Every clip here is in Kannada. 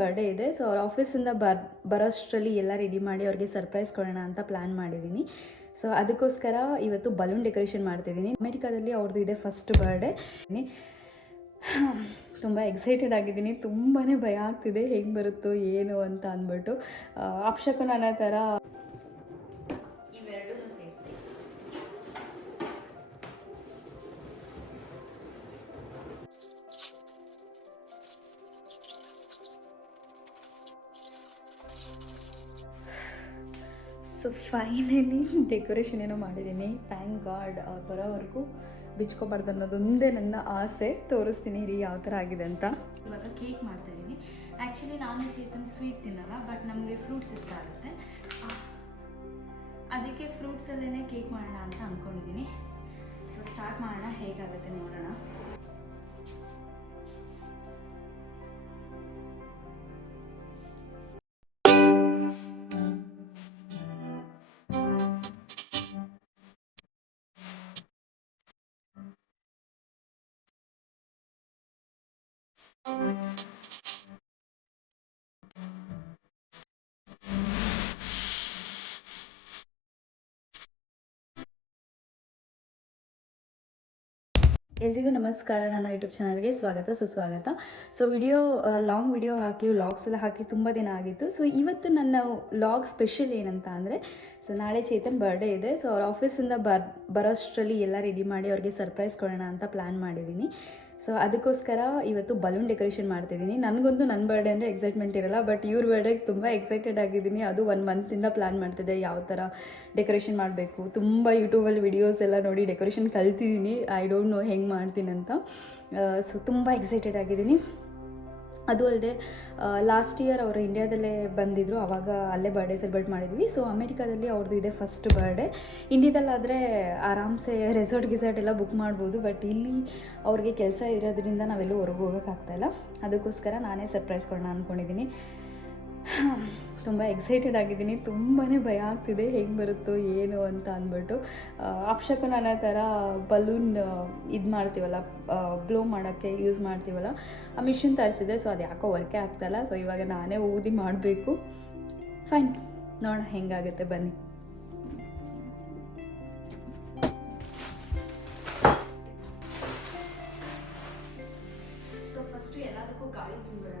ಬರ್ಡೇ ಇದೆ. ಸೊ ಅವ್ರ ಆಫೀಸಿಂದ ಬರೋಷ್ಟರಲ್ಲಿ ಎಲ್ಲ ರೆಡಿ ಮಾಡಿ ಅವ್ರಿಗೆ ಸರ್ಪ್ರೈಸ್ ಕೊಡೋಣ ಅಂತ ಪ್ಲ್ಯಾನ್ ಮಾಡಿದ್ದೀನಿ. ಸೊ ಅದಕ್ಕೋಸ್ಕರ ಇವತ್ತು ಬಲೂನ್ ಡೆಕೋರೇಷನ್ ಮಾಡ್ತಿದ್ದೀನಿ. ಅಮೆರಿಕಾದಲ್ಲಿ ಅವ್ರದ್ದು ಇದೆ ಫಸ್ಟ್ ಬರ್ಡೇ. ತುಂಬ ಎಕ್ಸೈಟೆಡ್ ಆಗಿದ್ದೀನಿ. ತುಂಬಾ ಭಯ ಆಗ್ತಿದೆ ಹೆಂಗೆ ಬರುತ್ತೋ ಏನು ಅಂತ ಅಂದ್ಬಿಟ್ಟು. ಅಪ್ಶಕನ ಅನ್ನೋ ಥರ ಇವೆರಡೂ ಸೇರಿಸಿ ಸೊ ಫೈನಲಿ ಡೆಕೋರೇಷನ್ ಏನೋ ಮಾಡಿದ್ದೀನಿ. ಥ್ಯಾಂಕ್ ಗಾಡ್ ಅವ್ರು ಬರೋವರೆಗೂ ಬಿಚ್ಕೋಬಾರ್ದು ಅನ್ನೋದೊಂದೇ ನನ್ನ ಆಸೆ. ತೋರಿಸ್ತೀನಿ ರೀ ಯಾವ ಥರ ಆಗಿದೆ ಅಂತ. ಇವಾಗ ಕೇಕ್ ಮಾಡ್ತಾಯಿದ್ದೀನಿ. ಆ್ಯಕ್ಚುಲಿ ನಾನು ಚೇತನ್ ಸ್ವೀಟ್ ತಿನ್ನಲ್ಲ, ಬಟ್ ನಮಗೆ ಫ್ರೂಟ್ಸ್ ಇಷ್ಟ ಆಗುತ್ತೆ. ಅದಕ್ಕೆ ಫ್ರೂಟ್ಸಲ್ಲೇ ಕೇಕ್ ಮಾಡೋಣ ಅಂತ ಅಂದ್ಕೊಂಡಿದ್ದೀನಿ. ಸೊ ಸ್ಟಾರ್ಟ್ ಮಾಡೋಣ, ಹೇಗಾಗುತ್ತೆ ನೋಡೋಣ. ಎಲ್ರಿಗೂ ನಮಸ್ಕಾರ. ನನ್ನ ಯೂಟ್ಯೂಬ್ ಚಾನಲ್ಗೆ ಸ್ವಾಗತ ಸುಸ್ವಾಗತ. ಸೊ ಲಾಂಗ್ ವಿಡಿಯೋ ಹಾಕಿ ವ್ಲಾಗ್ಸ್ ಎಲ್ಲ ಹಾಕಿ ತುಂಬ ದಿನ ಆಗಿತ್ತು. ಸೊ ಇವತ್ತು ನನ್ನ ವ್ಲಾಗ್ ಸ್ಪೆಷಲ್ ಏನಂತ ಅಂದರೆ, ಸೊ ನಾಳೆ ಚೇತನ್ ಬರ್ಡೇ ಇದೆ. ಸೊ ಅವ್ರ ಆಫೀಸಿಂದ ಬರೋಷ್ಟರಲ್ಲಿ ಎಲ್ಲ ರೆಡಿ ಮಾಡಿ ಅವ್ರಿಗೆ ಸರ್ಪ್ರೈಸ್ ಕೊಡೋಣ ಅಂತ ಪ್ಲ್ಯಾನ್ ಮಾಡಿದ್ದೀನಿ. ಸೊ ಅದಕ್ಕೋಸ್ಕರ ಇವತ್ತು ಬಲೂನ್ ಡೆಕೋರೇಷನ್ ಮಾಡ್ತಿದ್ದೀನಿ. ನನಗಂತೂ ನನ್ನ ಬರ್ಡೇ ಅಂದರೆ ಎಕ್ಸೈಟ್ಮೆಂಟ್ ಇರಲ್ಲ, ಬಟ್ ಇವ್ರ ಬರ್ಡೇಗೆ ತುಂಬ ಎಕ್ಸೈಟೆಡ್ ಆಗಿದ್ದೀನಿ. ಅದು 1 ಮಂತಿಂದ ಪ್ಲ್ಯಾನ್ ಮಾಡ್ತಿದ್ದೆ ಯಾವ ಥರ ಡೆಕೋರೇಷನ್ ಮಾಡಬೇಕು. ತುಂಬ ಯೂಟ್ಯೂಬಲ್ಲಿ ವಿಡಿಯೋಸ್ ಎಲ್ಲ ನೋಡಿ ಡೆಕೋರೇಷನ್ ಕಲ್ತಿದ್ದೀನಿ. ಐ ಡೋಂಟ್ ನೋ ಹೆಂಗೆ ಮಾಡ್ತೀನಿ ಅಂತ. ಸೊ ತುಂಬ ಎಕ್ಸೈಟೆಡ್ ಆಗಿದ್ದೀನಿ. ಅದು ಅಲ್ಲದೆ ಲಾಸ್ಟ್ ಇಯರ್ ಅವರು ಇಂಡಿಯಾದಲ್ಲೇ ಬಂದಿದ್ದರು, ಆವಾಗ ಅಲ್ಲೇ ಬರ್ಡೇ ಸೆಲೆಬ್ರೇಟ್ ಮಾಡಿದ್ವಿ. ಸೊ ಅಮೆರಿಕಾದಲ್ಲಿ ಅವ್ರದ್ದು ಇದೆ ಫಸ್ಟ್ ಬರ್ಡೇ. ಇಂಡಿಯಾದಲ್ಲಾದರೆ ಆರಾಮ್ಸೆ ರೆಸಾರ್ಟ್ ಎಲ್ಲ ಬುಕ್ ಮಾಡ್ಬೋದು, ಬಟ್ ಇಲ್ಲಿ ಅವ್ರಿಗೆ ಕೆಲಸ ಇರೋದ್ರಿಂದ ನಾವೆಲ್ಲೂ ಹೊರಗೆ ಹೋಗೋಕ್ಕಾಗ್ತಾಯಿಲ್ಲ. ಅದಕ್ಕೋಸ್ಕರ ನಾನೇ ಸರ್ಪ್ರೈಸ್ ಕೊಡೋಣ ಅಂದ್ಕೊಂಡಿದ್ದೀನಿ. ತುಂಬ ಎಕ್ಸೈಟೆಡ್ ಆಗಿದ್ದೀನಿ. ತುಂಬಾ ಭಯ ಆಗ್ತಿದೆ ಹೆಂಗೆ ಬರುತ್ತೋ ಏನು ಅಂತ ಅಂದ್ಬಿಟ್ಟು. ಅಪ್ಶಕನ ಅನ್ನೋ ಥರ ಬಲೂನ್ ಇದು ಮಾಡ್ತೀವಲ್ಲ, ಬ್ಲೋ ಮಾಡೋಕ್ಕೆ ಯೂಸ್ ಮಾಡ್ತೀವಲ್ಲ, ಆ ಮಿಷಿನ್ ತರಿಸಿದೆ. ಸೊ ಅದು ಯಾಕೋ ವರ್ಕೇ ಆಗ್ತಾಯಿಲ್ಲ. ಸೊ ಇವಾಗ ನಾನೇ ಊದಿ ಮಾಡಬೇಕು. ಫೈನ್, ನೋಡೋಣ ಹೆಂಗಾಗುತ್ತೆ, ಬನ್ನಿ. ಸೊ ಫಸ್ಟು ಎಲ್ಲದಕ್ಕೂ ಗಾಳಿ ತುಂಬಿಡೋಣ.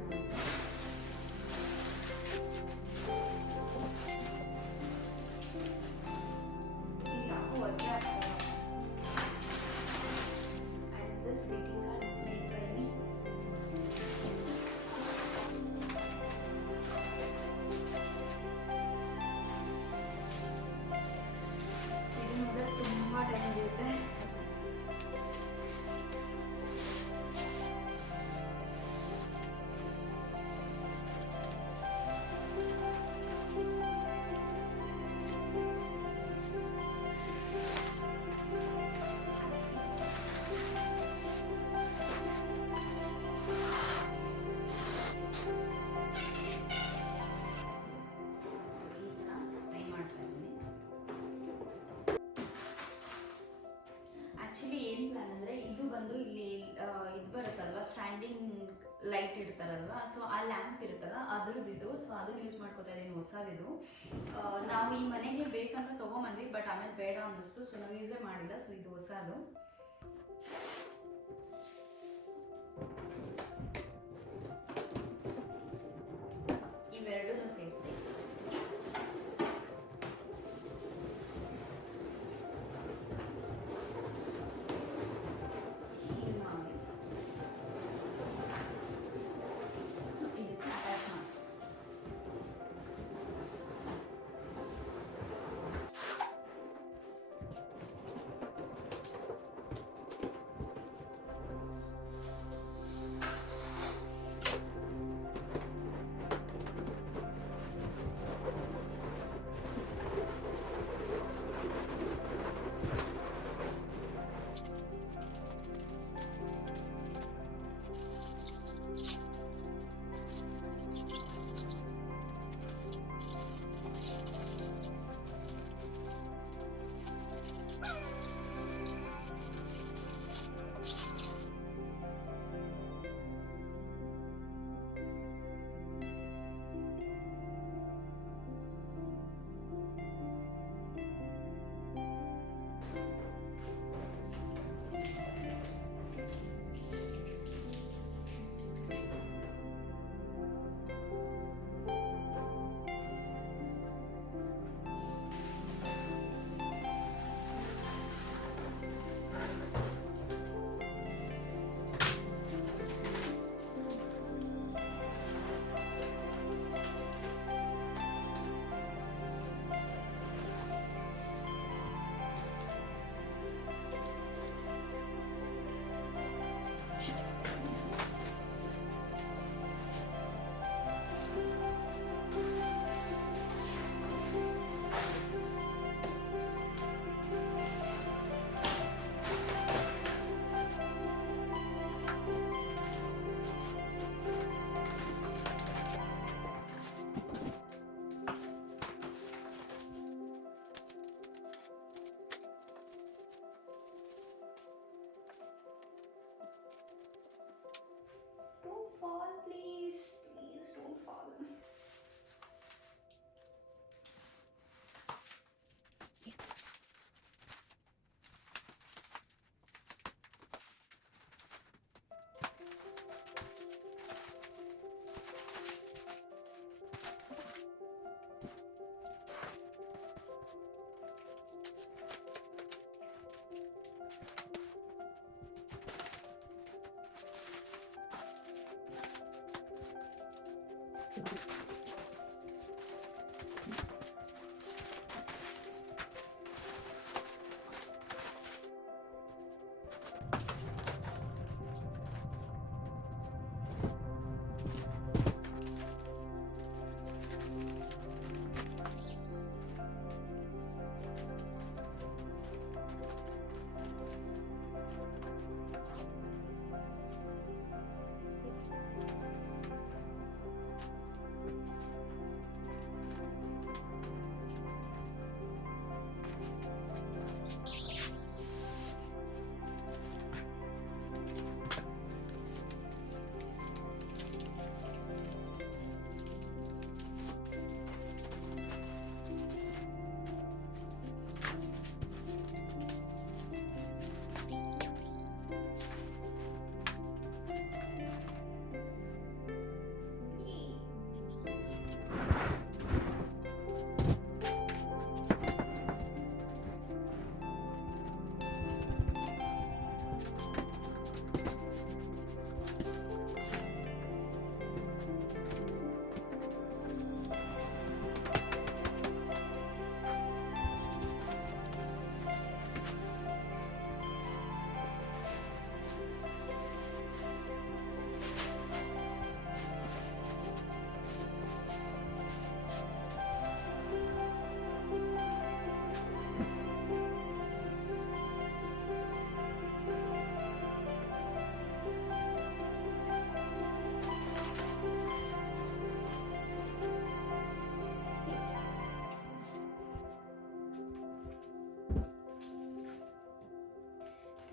ಆ್ಯಕ್ಚುಲಿ ಏನು ಪ್ಲ್ಯಾನ್ ಅಂದರೆ, ಇದು ಬಂದು ಇಲ್ಲಿ ಇದು ಬರುತ್ತಲ್ವ, ಸ್ಟ್ಯಾಂಡಿಂಗ್ ಲೈಟ್ ಇಡ್ತಾರಲ್ವ, ಸೊ ಆ ಲ್ಯಾಂಪ್ ಇರುತ್ತಲ್ಲ ಅದ್ರದ್ದು ಇದು. ಸೊ ಅದನ್ನು ಯೂಸ್ ಮಾಡ್ಕೋತಾ ಇದ್ದೀನಿ, ಹೊಸದಿದು. ನಾವು ಈ ಮನೆಗೆ ಬೇಕಂತ ತೊಗೊಂಬಂದ್ವಿ, ಬಟ್ ಆಮೇಲೆ ಬೇಡ ಅನ್ನಿಸ್ತು. ಸೊ ನಾವು ಯೂಸೇ ಮಾಡಿಲ್ಲ. ಸೊ ಇದು ಹೊಸದು. ಇವೆರಡೂ ಸೇರಿಸಿ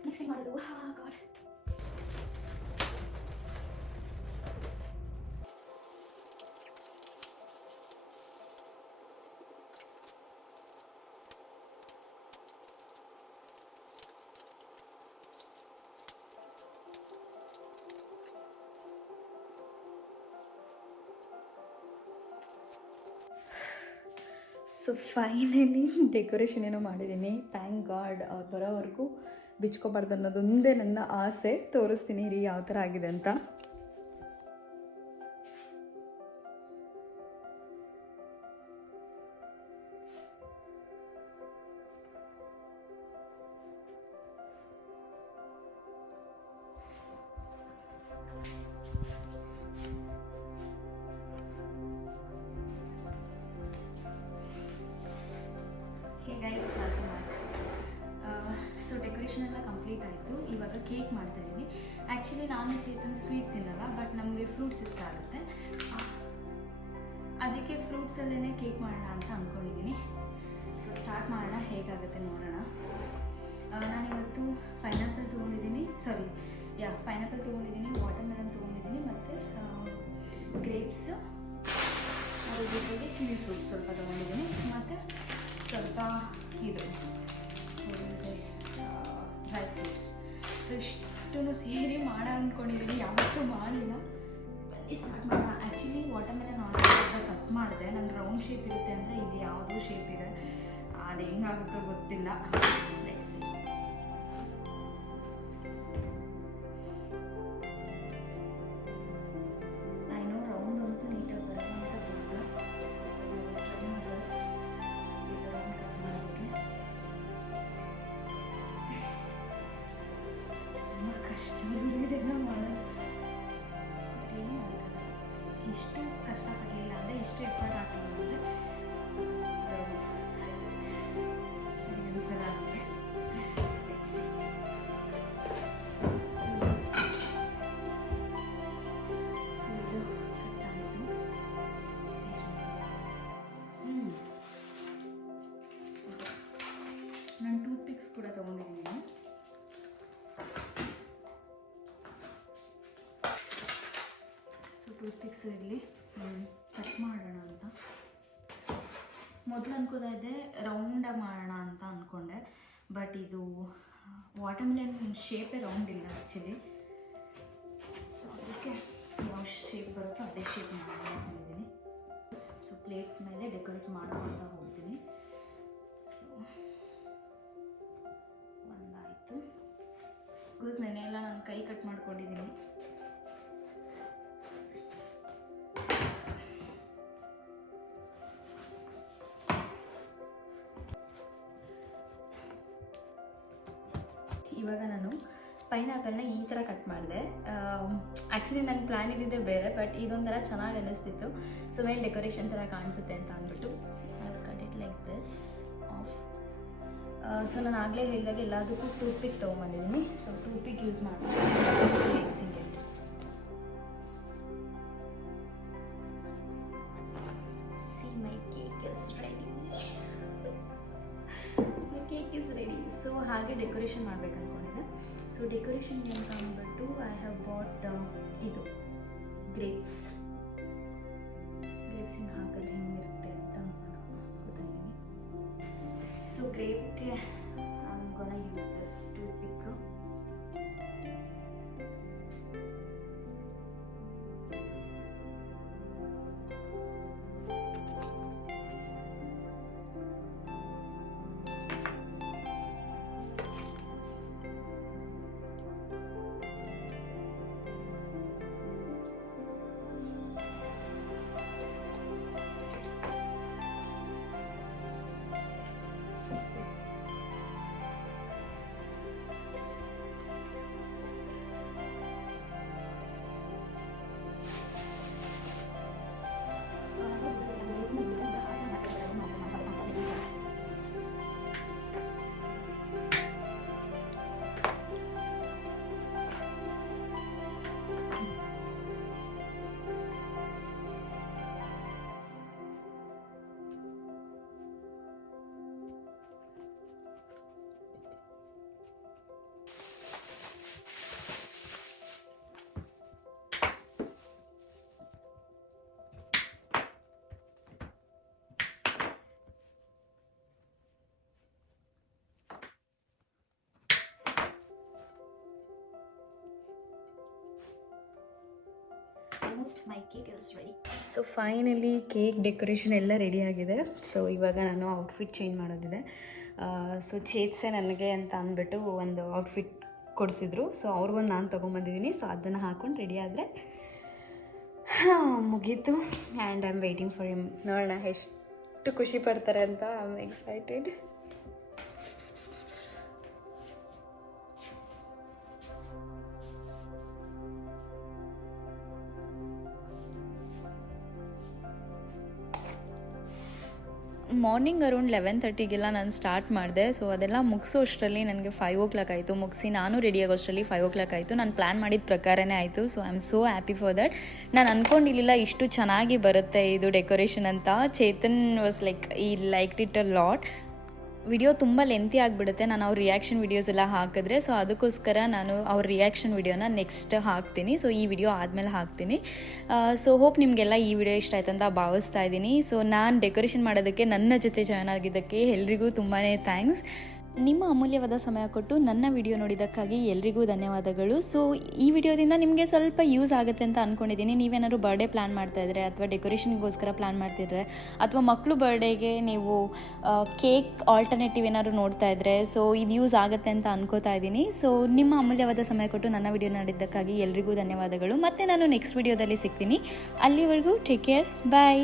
ನೆಕ್ಸ್ಟ್ ಮಾಡೋದು ಗಾಡ್. ಸೊ ಫೈನಲಿ ಡೆಕೋರೇಷನ್ ಏನೋ ಮಾಡಿದ್ದೀನಿ. ಥ್ಯಾಂಕ್ ಗಾಡ್ ಅವ್ರು ಬರೋವರೆಗೂ ಬಿಚ್ಕೋಬಾರ್ದು ಅನ್ನೋದೊಂದೇ ನನ್ನ ಆಸೆ. ತೋರಿಸ್ತೀನಿ ರೀ ಯಾವ ಥರ ಆಗಿದೆ ಅಂತ. Guys welcome back. So decoration ಎಲ್ಲ ಕಂಪ್ಲೀಟ್ ಆಯಿತು. ಇವಾಗ ಕೇಕ್ ಮಾಡ್ತಾ ಇದ್ದೀನಿ. ಆ್ಯಕ್ಚುಲಿ ನಾನು ಚೇತನ್ ಸ್ವೀಟ್ ತಿನ್ನಲ್ಲ, ಬಟ್ ನಮಗೆ ಫ್ರೂಟ್ಸ್ ಇಷ್ಟ ಆಗುತ್ತೆ. ಅದಕ್ಕೆ ಫ್ರೂಟ್ಸಲ್ಲೇ ಕೇಕ್ ಮಾಡೋಣ ಅಂತ ಅಂದ್ಕೊಂಡಿದ್ದೀನಿ. ಸೊ ಸ್ಟಾರ್ಟ್ ಮಾಡೋಣ, ಹೇಗಾಗುತ್ತೆ ನೋಡೋಣ. ನಾನಿವತ್ತು ಪೈನಾಪಲ್ ತೊಗೊಂಡಿದ್ದೀನಿ, ಪೈನಾಪಲ್ ತೊಗೊಂಡಿದ್ದೀನಿ, ವಾಟರ್ಮೆಲನ್ ತೊಗೊಂಡಿದ್ದೀನಿ, ಮತ್ತು ಗ್ರೇಪ್ಸ್, ಅದ್ರ ಜೊತೆಗೆ ಕಿವಿ ಫ್ರೂಟ್ಸ್ ಸ್ವಲ್ಪ ತೊಗೊಂಡಿದ್ದೀನಿ, ಮತ್ತು ಸ್ವಲ್ಪ ಇದು ಡ್ರೈ ಫ್ರೂಟ್ಸ್. ಸೊ ಇಷ್ಟೂ ಸೇರಿ ಮಾಡ ಅಂದ್ಕೊಂಡಿದ್ದೀನಿ, ಯಾವತ್ತೂ ಮಾಡಿಲ್ಲ. ಬನ್ನಿ ಸ್ಟಾರ್ಟ್ ಮಾಡೋಣ. ಆ್ಯಕ್ಚುಲಿ ವಾಟರ್ಮೆಲನ್ ಆರ್ಡರ್ ಕಟ್ ಮಾಡಿದೆ. ನನ್ನ ರೌಂಡ್ ಶೇಪ್ ಇರುತ್ತೆ ಅಂದರೆ ಇದು ಯಾವುದೋ ಶೇಪ್ ಇದೆ, ಅದು ಹೆಂಗಾಗುತ್ತೋ ಗೊತ್ತಿಲ್ಲ. Let's see. ರೌಂಡ್ ಅಂತೂ ನೀಟಾಗಿ ಬರಲ್ಲ ಅಂತ ಗೊತ್ತು. ತುಂಬ ಕಷ್ಟ ಇದೆಲ್ಲ ಮಾಡೋದು. ಏನೂ ಆಗಲ್ಲ. ಇಷ್ಟು ಕಷ್ಟಪಡಲಿಲ್ಲ ಅಂದರೆ, ಇಷ್ಟು ಎಫರ್ಟ್ ಹಾಕಲಿಲ್ಲ ಅಂದರೆ ಸರಿ ಅನಿಸಲ್ಲ ಅಂದರೆ. ಸೊ ಇದು ಕಟ್ಟಾಯಿತು. ನಾನು ಟೂತ್ ಪಿಕ್ಸ್ ಕೂಡ ತೊಗೊಂಡಿದ್ದೀನಿ. ಟೂತ್ ಪಿಕ್ಸ್ ಇಲ್ಲಿ ಕಟ್ ಮಾಡೋಣ ಅಂತ ಮೊದಲು ಅನ್ಕೋತಾ ಇದ್ದೆ, ರೌಂಡಾಗಿ ಮಾಡೋಣ ಅಂತ ಅಂದ್ಕೊಂಡೆ. ಬಟ್ ಇದು ವಾಟರ್ಮೆಲನ್ ಶೇಪೇ ರೌಂಡ್ ಇಲ್ಲ ಆ್ಯಕ್ಚುಲಿ. ಸೊ ಅದಕ್ಕೆ ಯಾವ ಶೇಪ್ ಬರುತ್ತೋ ಅದೇ ಶೇಪ್ ಮಾಡೋಣ ಅಂದ್ಕೊಂಡಿದ್ದೀನಿ. ಸೊ ಪ್ಲೇಟ್ ಮೇಲೆ ಡೆಕೋರೇಟ್ ಮಾಡೋ ಅಂತ ಹೋಗ್ತೀನಿ. ಸೊ ಒಂದಾಯಿತು. ಬಿಕಾಸ್ ನೆನೆಯೆಲ್ಲ ನಾನು ಕೈ ಕಟ್ ಮಾಡ್ಕೊಂಡಿದ್ದೀನಿ. ಇವಾಗ ನಾನು ಪೈನಾಪಲ್ನ ಈ ಥರ ಕಟ್ ಮಾಡಿದೆ. ಆ್ಯಕ್ಚುಲಿ ನನ್ನ ಪ್ಲ್ಯಾನ್ ಇದ್ದಿದ್ದೆ ಬೇರೆ, ಬಟ್ ಇದೊಂಥರ ಚೆನ್ನಾಗಿ ಅನ್ನಿಸ್ತಿತ್ತು. ಸೊ ಮೇಲೆ ಡೆಕೋರೇಷನ್ ಥರ ಕಾಣಿಸುತ್ತೆ ಅಂತ ಅಂದ್ಬಿಟ್ಟು I cut it like this off. So ನಾನು ಆಗಲೇ ಹೇಳಿದಾಗ ಎಲ್ಲದಕ್ಕೂ ಟೂತ್ ಪಿಕ್ ತೊಗೊಂಬಂದಿದ್ದೀನಿ. ಸೊ ಟೂತ್ ಪಿಕ್ ಯೂಸ್ ಮಾಡ್ತೀನಿ mixing. See my cake is ready. My cake is ready. So ಹಾಗೆ ಡೆಕೋರೇಷನ್ ಮಾಡ್ಬೇಕು ಅಂದ್ಕೊಂಡಿದ್ದೆ. ಸೊ ಡೆಕೋರೇಷನ್ಗೆ ಅಂತ ಅಂದ್ಬಿಟ್ಟು ಐ ಹ್ಯಾವ್ ಬಾಟ್ ಇದು ಗ್ರೇಪ್ಸ್ ಹಿಂಗೆ ಹಾಕಿದ್ರೆ ಹಿಂಗಿರುತ್ತೆ ಅಂತ ಗೊತ್ತಾಗಿದ್ದೀನಿ. ಸೊ ಗ್ರೇಪ್ಗೆ I am gonna use this tooth pick. My cake is ready. So finally cake decoration ಎಲ್ಲ ರೆಡಿ ಆಗಿದೆ. ಸೊ ಇವಾಗ ನಾನು ಔಟ್ಫಿಟ್ ಚೇಂಜ್ ಮಾಡೋದಿದೆ. ಸೊ ಚೇತ್ಸೆ ನನಗೆ ಅಂತ ಅಂದ್ಬಿಟ್ಟು ಒಂದು ಔಟ್ಫಿಟ್ ಕೊಡಿಸಿದ್ರು. ಸೊ ಅವ್ರಿಗೊಂದು ನಾನು ತೊಗೊಂಬಂದಿದ್ದೀನಿ. ಸೊ ಅದನ್ನು ಹಾಕ್ಕೊಂಡು ರೆಡಿ ಆದರೆ ಮುಗೀತು. And I am waiting for him. ನೋಡೋಣ ಎಷ್ಟು ಖುಷಿ ಪಡ್ತಾರೆ ಅಂತ. I am excited. Morning around 11:30ಗೆಲ್ಲ ನಾನು ಸ್ಟಾರ್ಟ್ ಮಾಡಿದೆ. ಸೊ ಅದೆಲ್ಲ ಮುಗಿಸೋ ಅಷ್ಟರಲ್ಲಿ ನನಗೆ 5 o'clock ಆಯಿತು. ಮುಗಿಸಿ ನಾನು ರೆಡಿ ಆಗೋಷ್ಟರಲ್ಲಿ 5 o'clock ಆಯಿತು. ನಾನು ಪ್ಲ್ಯಾನ್ ಮಾಡಿದ ಪ್ರಕಾರನೇ ಆಯಿತು. So I am so happy for that. ನಾನು ಅಂದ್ಕೊಂಡಿರಲಿಲ್ಲ ಇಷ್ಟು ಚೆನ್ನಾಗಿ ಬರುತ್ತೆ ಇದು ಡೆಕೋರೇಷನ್ ಅಂತ. ಚೇತನ್ ವಾಸ್ ಲೈಕ್ ಈ liked it a lot. Video ತುಂಬ ಲೆಂತಿ ಆಗಿಬಿಡುತ್ತೆ ನಾನು ಅವ್ರ ರಿಯಾಕ್ಷನ್ ವಿಡಿಯೋಸ್ ಎಲ್ಲ ಹಾಕಿದ್ರೆ. ಸೊ ಅದಕ್ಕೋಸ್ಕರ ನಾನು ಅವ್ರ ರಿಯಾಕ್ಷನ್ ವಿಡಿಯೋನ ನೆಕ್ಸ್ಟ್ ಹಾಕ್ತೀನಿ. ಸೊ ಈ ವಿಡಿಯೋ ಆದಮೇಲೆ ಹಾಕ್ತೀನಿ. ಸೊ ಹೋಪ್ ನಿಮಗೆಲ್ಲ ಈ ವಿಡಿಯೋ ಇಷ್ಟ ಆಯ್ತು ಅಂತ ಭಾವಿಸ್ತಾ ಇದ್ದೀನಿ. ಸೊ ನಾನು ಡೆಕೋರೇಷನ್ ಮಾಡೋದಕ್ಕೆ ನನ್ನ ಜೊತೆ ಜಾಯ್ನ್ ಆಗಿದ್ದಕ್ಕೆ ಎಲ್ರಿಗೂ ತುಂಬಾ ಥ್ಯಾಂಕ್ಸ್. ನಿಮ್ಮ ಅಮೂಲ್ಯವಾದ ಸಮಯ ಕೊಟ್ಟು ನನ್ನ ವಿಡಿಯೋ ನೋಡಿದ್ದಕ್ಕಾಗಿ ಎಲ್ರಿಗೂ ಧನ್ಯವಾದಗಳು. ಸೊ ಈ ವಿಡಿಯೋದಿಂದ ನಿಮಗೆ ಸ್ವಲ್ಪ ಯೂಸ್ ಆಗುತ್ತೆ ಅಂತ ಅಂದ್ಕೊಂಡಿದ್ದೀನಿ. ನೀವೇನಾದ್ರು ಬರ್ಡೇ ಪ್ಲ್ಯಾನ್ ಮಾಡ್ತಾಯಿದ್ರೆ ಅಥವಾ ಡೆಕೋರೇಷನ್ಗೋಸ್ಕರ ಪ್ಲ್ಯಾನ್ ಮಾಡ್ತಿದ್ರೆ ಅಥವಾ ಮಕ್ಕಳು ಬರ್ಡೇಗೆ ನೀವು ಕೇಕ್ ಆಲ್ಟರ್ನೇಟಿವ್ ಏನಾದ್ರು ನೋಡ್ತಾ ಇದ್ದರೆ ಸೊ ಇದು ಯೂಸ್ ಆಗುತ್ತೆ ಅಂತ ಅನ್ಕೋತಾ ಇದ್ದೀನಿ. ಸೊ ನಿಮ್ಮ ಅಮೂಲ್ಯವಾದ ಸಮಯ ಕೊಟ್ಟು ನನ್ನ ವಿಡಿಯೋ ನೋಡಿದ್ದಕ್ಕಾಗಿ ಎಲ್ರಿಗೂ ಧನ್ಯವಾದಗಳು. ಮತ್ತು ನಾನು ನೆಕ್ಸ್ಟ್ ವಿಡಿಯೋದಲ್ಲಿ ಸಿಗ್ತೀನಿ. ಅಲ್ಲಿವರೆಗೂ ಟೇಕ್ ಕೇರ್, ಬಾಯ್.